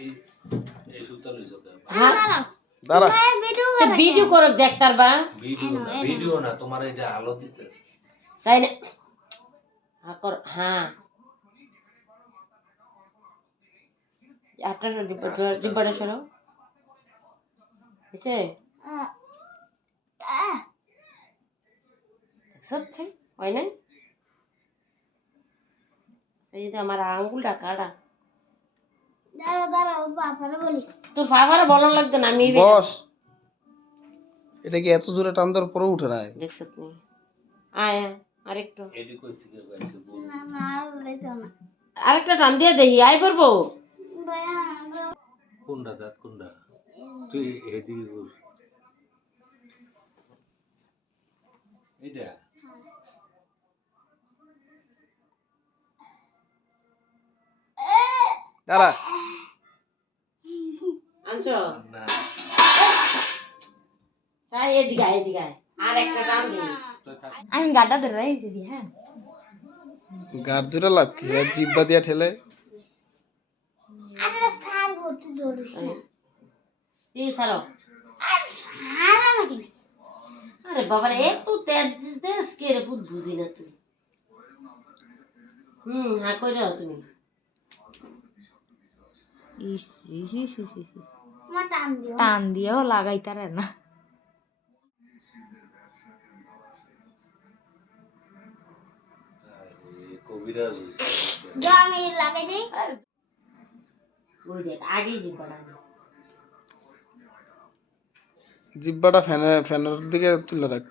এই এই সুতা লইছো কেন? দাঁড়া ভিডিও করো দেখতার বা ভিডিও না তোমার এটা আলো দিতেছে চাই না হ্যাঁ কর হ্যাঁ আপনার জিব্বাটা সরো বুঝছে দেখছি হয় নাই এই যে আমার আঙ্গুলটা কাটা তোর ফাফারে বলো লাগতো না আমি বস এটা কি এত জোরে টান দেওয়ার পরে উঠে না দেখছো তুমি আয় আরেকটু এডি কই থেকে গাইছে বল আরেকটা টান দিয়ে দেখি আয় পড়বো কোনটা দাঁত কোনটা তুই এডি কর এটা দাঁড়া আনছো না তাই এদিকে আয় আর একটা টান দিই তো থাক আমি গাড্ডা ধরে রাখছি দি হ্যাঁ গার দুটা লাভ কি আর জিব্বা দিয়া ঠেলে এই সারো আরে বাবারে এত তেজ দিস কে রে ফুট বুঝি না তুই হ্যাঁ কই রাও তুমি ইস ইস ইস ইস ইস টান দিয়েও লাগাইতারে না কবিরাজ হইছে ওই দেখ আগেই জিব্বাটা জিব্বাটা ফ্যানের দিকে তুলে রাখ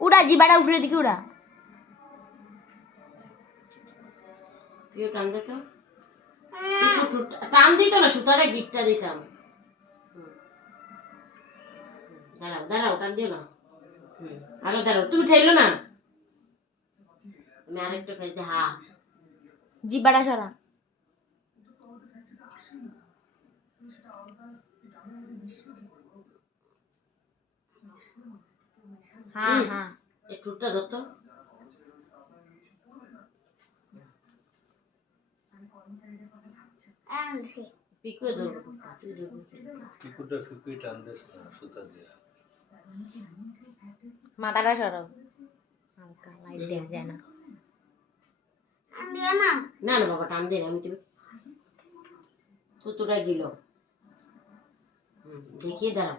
উড়া জিবাটা উপরের দিকে উড়া প্রিয় টান দে তো টান দিত না সুতাটা গিটটা দিতাম দাঁড়াও টান দিও না আরো দাঁড়াও তুমি ঠেললো না আমি আরেকটা ফেস দে হা জিবাটা সরা হ্যাঁ হ্যাঁ এই ঠোঁটটা ধরতো পিকুয়ে ধরবো তুই ধরবি পিকুটা ফিকুই টান দিস না সুতা দিয়া মাথাটা সরাও হালকা লাইট দেওয়া যায় না না না বাবা টান দে না আমি তুমি তুতুটা গেল দেখিয়ে দাঁড়াও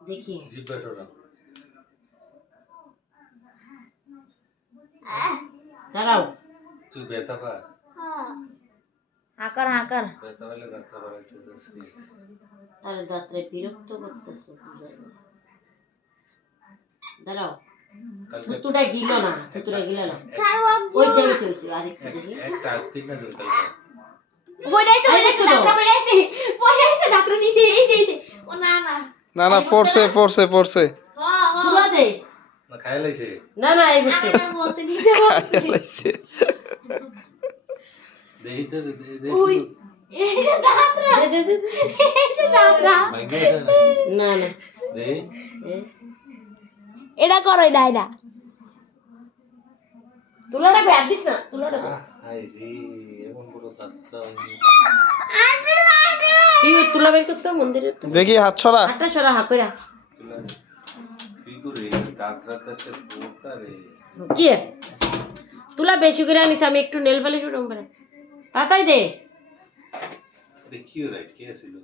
দেখিয়ে জিব্বা সরা দাঁড়াও তুই ব্যথা পা হাঁকার হাঁকার ব্যথা পেলে ডাক্তার বাড়াইতে যাচ্ছি তাহলে দাঁতরে বিরক্ত করতেছে দাঁড়াও থুতুটা গিল না থুতুটা গিল না ওই যে আরেকটা দেখি একটা আটকিন না দুটো কালকে বইরাইছে ডাক্তার নিতে এই যে ও না না না না পড়ছে হ্যাঁ তুলা দে না খাই লাইছে না এই বসে হ্যাঁ বসে নিচে বসে দেহি তো দে ওই এই ডাক্তার দে এই ডাক্তার মাইকে না দে এটা করই না এটা তুলাটা কই আর দিস না তুলাটা কই হাই রে এমন বড় ডাক্তার তুই তুলা বের করতে মন্দিরে দেখি হাত ছড়া হাতটা সরা হা কইরা তুলা পিকু রে ডাক্তারটাতে পোটা রে কি তুলা বেশি করে আনিস আমি একটু নেল পালিশ উঠম পারে তাতাই দে রে কি রাইট কে ছিল